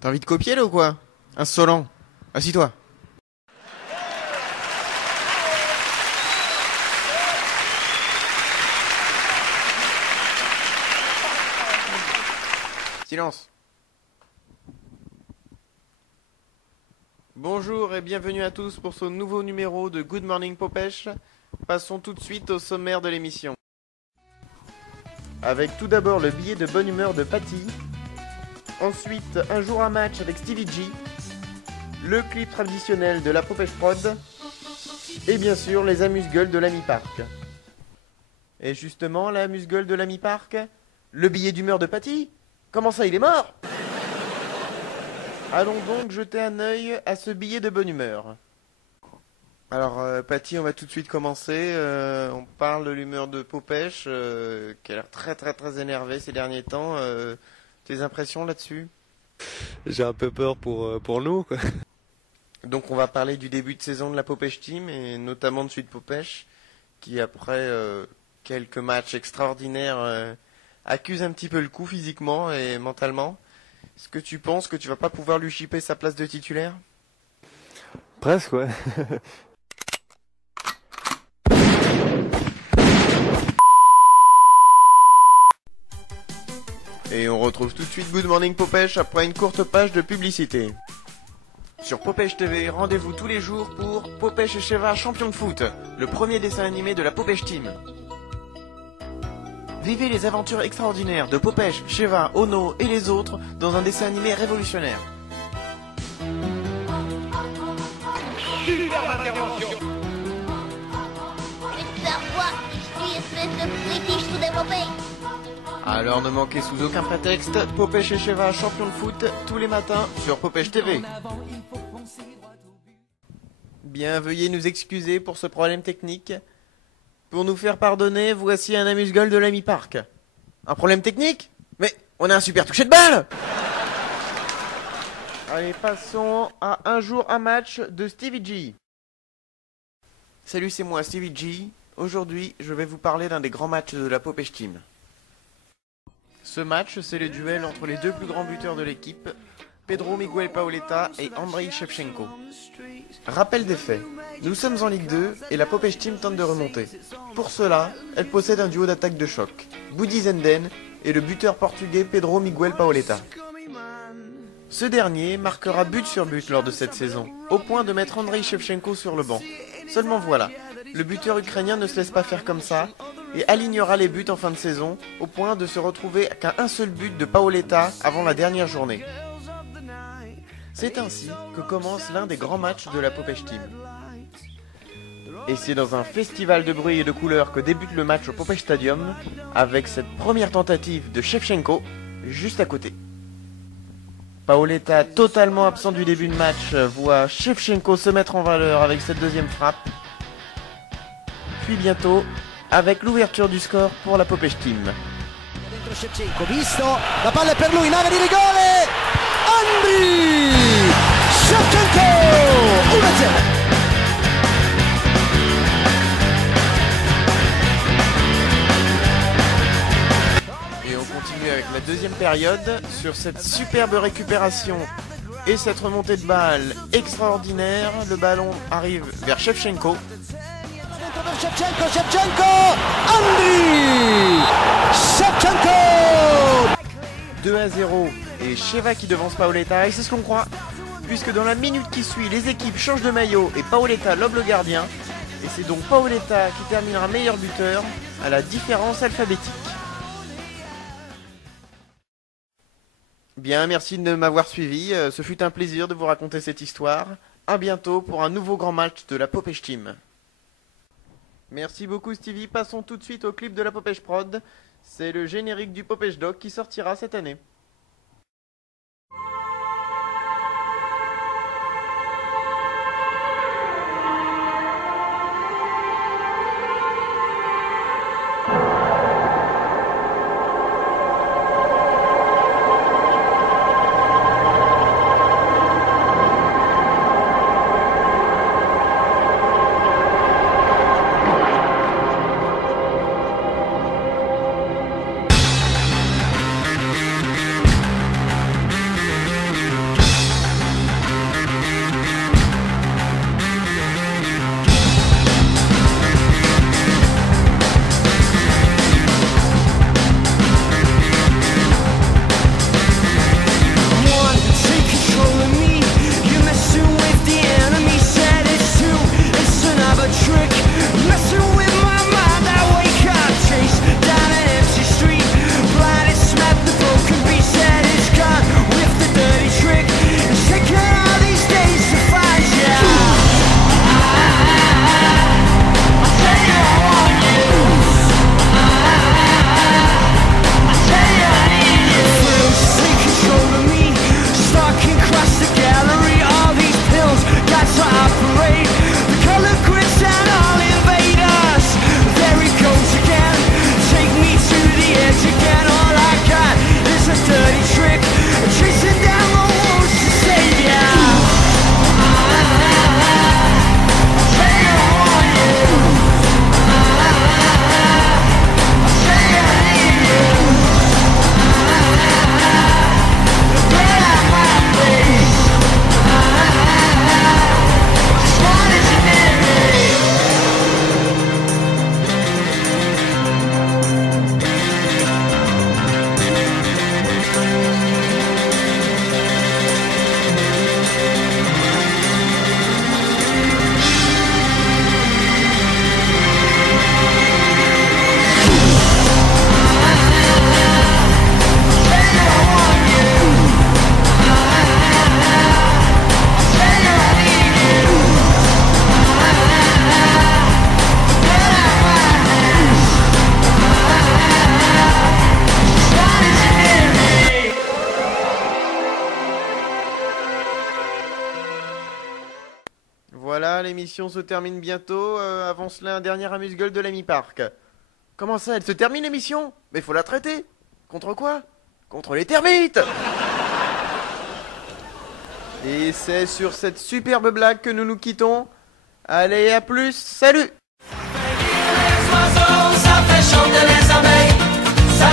T'as envie de copier là ou quoi? Insolent. Assis-toi. Silence. Bonjour et bienvenue à tous pour ce nouveau numéro de Good Morning Popèche. Passons tout de suite au sommaire de l'émission. Avec tout d'abord le billet de bonne humeur de Patty. Ensuite, un jour un match avec Stevie G, le clip traditionnel de la Popèche Prod, et bien sûr les amuse-gueules de l'Ami Park. Et justement, la amuse-gueule de l'Ami Park, le billet d'humeur de Patty, comment ça, il est mort? Allons donc jeter un œil à ce billet de bonne humeur. Alors, Patty, on va tout de suite commencer. On parle de l'humeur de Popèche, qui a l'air très énervée ces derniers temps. Tes impressions là-dessus? J'ai un peu peur pour nous, quoi. Donc on va parler du début de saison de la Popèche Team et notamment de Suite Popèche qui après quelques matchs extraordinaires accuse un petit peu le coup physiquement et mentalement. Est-ce que tu penses que tu vas pas pouvoir lui chipper sa place de titulaire? Presque, ouais. Et on retrouve tout de suite Good Morning Popèche après une courte page de publicité. Sur Popèche TV, rendez-vous tous les jours pour Popèche et Sheva champion de foot, le premier dessin animé de la Popèche Team. Vivez les aventures extraordinaires de Popèche, Sheva, Ono et les autres dans un dessin animé révolutionnaire. Superbe intervention. Je vais te faire voir qui je suis, espèce de british sous-développé. Alors ne manquez sous aucun prétexte, Popèche et Sheva champion de foot tous les matins sur Popèche TV. Bien, veuillez nous excuser pour ce problème technique. Pour nous faire pardonner, voici un amuse-gueule de l'Ami Park. Un problème technique? Mais on a un super toucher de balle! Allez, passons à un jour un match de Stevie G. Salut, c'est moi Stevie G. Aujourd'hui, je vais vous parler d'un des grands matchs de la Popèche Team. Ce match, c'est le duel entre les deux plus grands buteurs de l'équipe, Pedro Miguel Paoletta et Andrei Shevchenko. Rappel des faits, nous sommes en Ligue 2 et la Popèche Team tente de remonter. Pour cela, elle possède un duo d'attaque de choc, Boudi Zenden et le buteur portugais Pedro Miguel Paoletta. Ce dernier marquera but sur but lors de cette saison, au point de mettre Andrei Shevchenko sur le banc. Seulement voilà, le buteur ukrainien ne se laisse pas faire comme ça et alignera les buts en fin de saison, au point de se retrouver qu'à un seul but de Paoletta avant la dernière journée. C'est ainsi que commence l'un des grands matchs de la Popèche Team. Et c'est dans un festival de bruit et de couleurs que débute le match au Popèche Stadium, avec cette première tentative de Shevchenko juste à côté. Paoletta, totalement absent du début de match, voit Shevchenko se mettre en valeur avec cette deuxième frappe. Puis bientôt, avec l'ouverture du score pour la Popèche Team. Dentro Shevchenko, visto, la palla è per lui, in area di rigore, Andriy Shevchenko, 1-0. Et on continue avec la deuxième période sur cette superbe récupération et cette remontée de balle extraordinaire. Le ballon arrive vers Shevchenko. Shevchenko, Andriy Shevchenko. 2-0 et Sheva qui devance Paoletta, et c'est ce qu'on croit, puisque dans la minute qui suit, les équipes changent de maillot et Paoletta lobe le gardien. Et c'est donc Paoletta qui terminera meilleur buteur à la différence alphabétique. Bien, merci de m'avoir suivi, ce fut un plaisir de vous raconter cette histoire. A bientôt pour un nouveau grand match de la Popège Team. Merci beaucoup Stevie, passons tout de suite au clip de la Popège Prod. C'est le générique du Popège Doc qui sortira cette année. Voilà, l'émission se termine bientôt. Avant cela, un dernier amuse-gueule de l'ami Park. Comment ça, elle se termine l'émission? Mais faut la traiter. Contre quoi? Contre les termites. Et c'est sur cette superbe blague que nous nous quittons. Allez, à plus, salut! Ça fait chanter les abeilles, ça